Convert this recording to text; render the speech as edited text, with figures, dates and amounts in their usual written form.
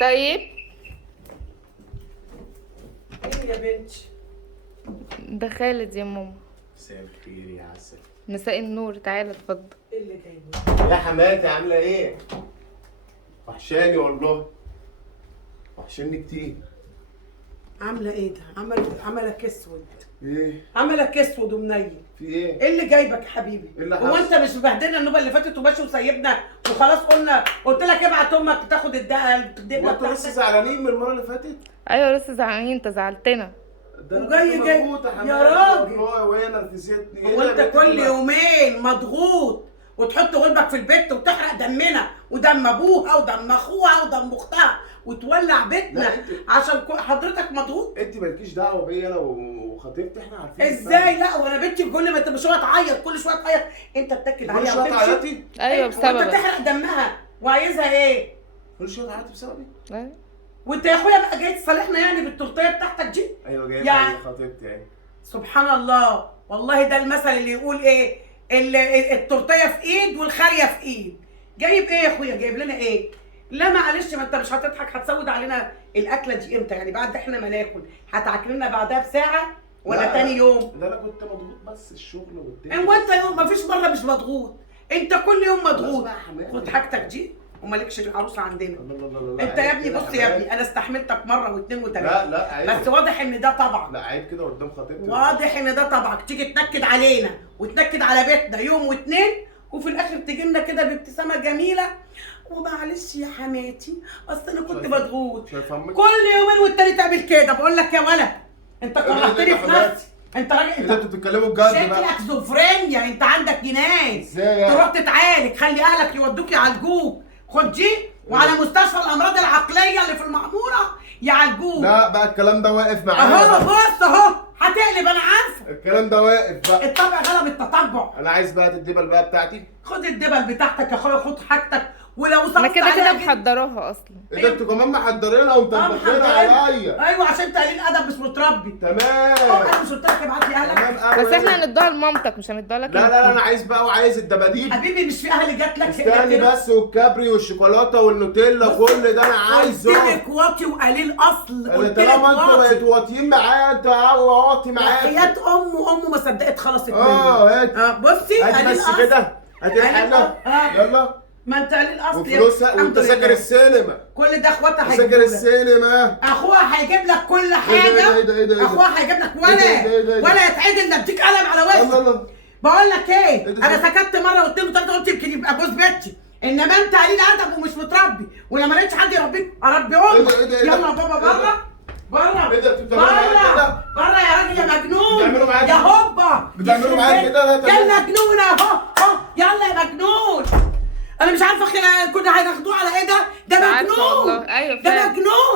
طيب ايه يا بنتي؟ ده خالد يا ماما. مساء الخير يا عسل. مساء النور، تعالى اتفضل. ايه اللي جايبه؟ يا حماتي عامله ايه؟ وحشاني والله، وحشاني كتير. عامله ايه ده؟ عملك اسود. ايه؟ عملك اسود ومنيل. في ايه؟ ايه اللي جايبك يا حبيبي؟ إيه اللي هو حصل؟ انت مش مبهدلنا النوبه اللي فاتت وماشي وسايبنا وخلاص؟ قلت لك ابعت امك تاخد الدبله وانتوا لسه بتاعتك. زعلانين من المره اللي فاتت؟ ايوه لسه زعلانين، انت زعلتنا. ده أنا وجاي كنت جاي مضغوط يا يا حماتي راجل. والله، وهي نرفزتني. هو انت كل يومين مضغوط وتحط غلبك في البيت وتحرق دمنا ودم ابوها ودم اخوها ودم اختها وتولع بيتنا لا، انت- عشان حضرتك مضغوط؟ انت مالكيش دعوه بيا انا وخطيبتي، احنا عارفين. ازاي؟ لا وانا بنتي كل ما انت مش شويه تعيط كل شويه تعيط انت بتاكد كل عليها شويه وتمشي. تعيطي؟ ايوه وانت بسببك. تحرق دمها وعايزها ايه؟ كل شويه تعيطي بسببي؟ أيوة. وانت يا اخويا بقى جاي تصالحنا يعني بالتورتيه بتاعتك دي؟ ايوه جايبه يعني- خطيبتي اهي. سبحان الله، والله ده المثل اللي يقول ايه؟ التورتيه في ايد والخاريه في ايد. جايب ايه يا اخويا؟ جايب لنا ايه؟ لا معلش، ما انت مش هتضحك، هتسود علينا الاكله دي امتى؟ يعني بعد احنا ما ناكل هتاكلنا بعدها بساعه ولا لا، تاني يوم؟ لا انا كنت مضغوط بس الشغل والدنيا. هو انت يوم ما فيش مره مش مضغوط؟ انت كل يوم مضغوط. بقى يا حماتي. خد حاجتك دي ومالكش العروسه عندنا. لا لا لا لا، انت يا عيب ابني كده بص يا حماتي. ابني، انا استحملتك مره واثنين وثلاثه. لا لا عيب. بس واضح ان ده طبعك. لا عيب كده قدام خطيبتي. واضح ان ده طبعك، تيجي تنكد علينا وتنكد على بيتنا يوم واثنين وفي الاخر تجي لنا كده بابتسامه جميله. ومعلش يا حماتي اصل انا كنت شايفة- مضغوط. شايفة أمك؟ كل يومين والتاني تعمل كده. بقول لك يا ولد انت ايه ده كرهتني يا في حماتي؟ نفسي. انت راجل، ايه ده انتوا بتتكلموا بجد بقى؟ شكلك زوفرينيا، انت عندك جنان. ازاي يعني؟ تروح تتعالج، خلي اهلك يودوك يعالجوك. خد دي وعلى مستشفى الامراض العقليه اللي في المعموره يعالجوك. لا بقى الكلام ده واقف معايا اهو بقى. بص اهو هتقلب انا عارفه. الكلام ده واقف بقى. الطبع غلب التتبع. انا عايز بقى الدبل بقى بتاعتي. خد الدبل بتاعتك يا اخويا، خد حاجتك ولو انا صرفت كده عليها محضراها اصلا. ايه ده انتوا كمان محضرينها ومطبخينها محضرينها. عليا. ايوه عشان انت قليل ادب مش متربي. تمام. انا مش قلت لك ابعت لي اهلك؟ تمام قوي. بس احنا هندوها لمامتك مش هندوها لك. لا لا لا انا عايز بقى، وعايز الدباديب. حبيبي مش في اهل جات لك استني بس، والكابري والشوكولاته والنوتيلا كل ده انا عايزه. قلت لك واطي وقليل اصل. انا قلت لك طالما انتوا واطي. بقيتوا واطيين معايا انت واطي معايا. حياة امه ما صدقت خلصت مني. هات. بصي هات قليل بس اصل. كده. هات قليل الحاجه. أصل. يلا. ما انت قليل اصل. وفلوسها الحمد وتذاكر لله. السينما. كل ده اخواتها تذاكر هيجيبوا لك. السينما. اخوها هيجيب لك كل ايه ده حاجه. ايه ده ايه ده ايه ده؟ اخوها هيجيب لك ايه ده ايه ده ايه ده؟ ولا يتعدل اديك قلم على وشك. الله الله. بقول لك ايه؟ ايه ده؟ انا سكت مره واثنين وثلاثه قلت يمكن يبقى جوز بنتي، انما انت قليل ادب ومش متربي، ولما لقيتش حد يربيك اربي امك. ايه ده؟ ايه ده؟ يلا يا بابا بره بره ايه ده؟ انتوا بتعملوا معايا كده؟ بره يا راجل يا مجنون. بتعملوا معايا يا كده؟ هوبا بتعملوا معايا كده؟ لا، يا مجنون اهو اهو يلا يا مجنون. انا مش عارفه كنا هناخدوه على ايه ده؟ ده عارفة مجنون. والله. أيوة ده فعلا. مجنون.